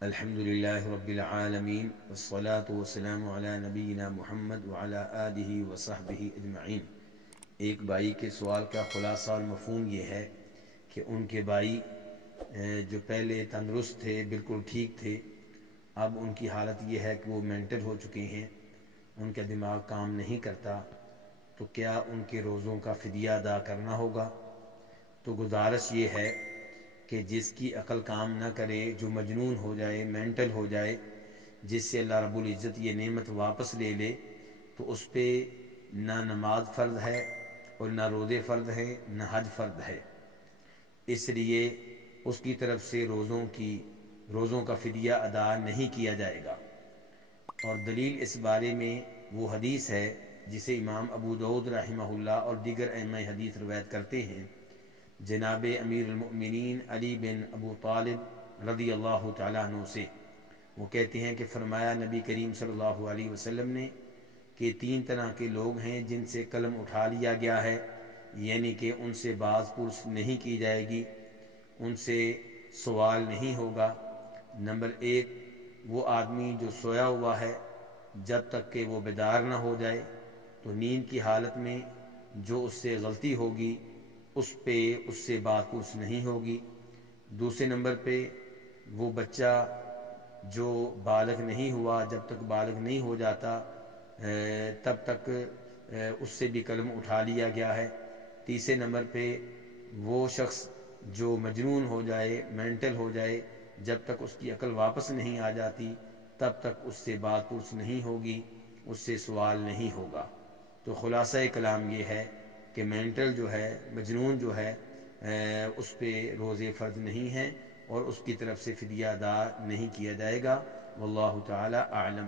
الحمدللہ رب العالمین والصلاة والسلام علی نبینا محمد وعلی آلہ وصحبہ اجمعین۔ ایک بھائی کے سوال کا خلاصہ اور مفہوم یہ ہے کہ ان کے بھائی جو پہلے تندرست تھے، بالکل ٹھیک تھے، اب ان کی حالت یہ ہے کہ وہ مینٹل ہو چکے ہیں، ان کا دماغ کام نہیں کرتا، تو کیا ان کے روزوں کا فدیہ ادا کرنا ہوگا؟ تو گزارش یہ ہے کہ جس کی عقل کام نہ کرے، جو مجنون ہو جائے، مینٹل ہو جائے، جس سے اللہ رب العزت یہ نعمت واپس لے لے، تو اس پہ نہ نماز فرض ہے اور نہ روزے فرض ہے، نہ حج فرض ہے۔ اس لیے اس کی طرف سے روزوں کا فدیہ ادا نہیں کیا جائے گا۔ اور دلیل اس بارے میں وہ حدیث ہے جسے امام ابو داؤد رحمہ اللہ اور دیگر ائمہ حدیث روایت کرتے ہیں، جناب امیر المؤمنین علی بن ابو طالب رضی اللہ تعالیٰ عنہ سے۔ وہ کہتے ہیں کہ فرمایا نبی کریم صلی اللہ علیہ وسلم نے کہ 3 طرح کے لوگ ہیں جن سے قلم اٹھا لیا گیا ہے، یعنی کہ ان سے باز پرس نہیں کی جائے گی، ان سے سوال نہیں ہوگا۔ نمبر 1، وہ آدمی جو سویا ہوا ہے جب تک کہ وہ بیدار نہ ہو جائے، تو نیند کی حالت میں جو اس سے غلطی ہوگی اس سے بات پوچھ نہیں ہوگی۔ دوسرے نمبر پہ وہ بچہ جو بالغ نہیں ہوا، جب تک بالغ نہیں ہو جاتا تب تک اس سے بھی قلم اٹھا لیا گیا ہے۔ تیسرے نمبر پہ وہ شخص جو مجنون ہو جائے، مینٹل ہو جائے، جب تک اس کی عقل واپس نہیں آ جاتی تب تک اس سے بات پرس نہیں ہوگی، اس سے سوال نہیں ہوگا۔ تو خلاصہ کلام یہ ہے کہ مینٹل جو ہے، مجنون جو ہے، اس پہ روزے فرض نہیں ہیں اور اس کی طرف سے فدیہ ادا نہیں کیا جائے گا۔ واللہ تعالی اعلم۔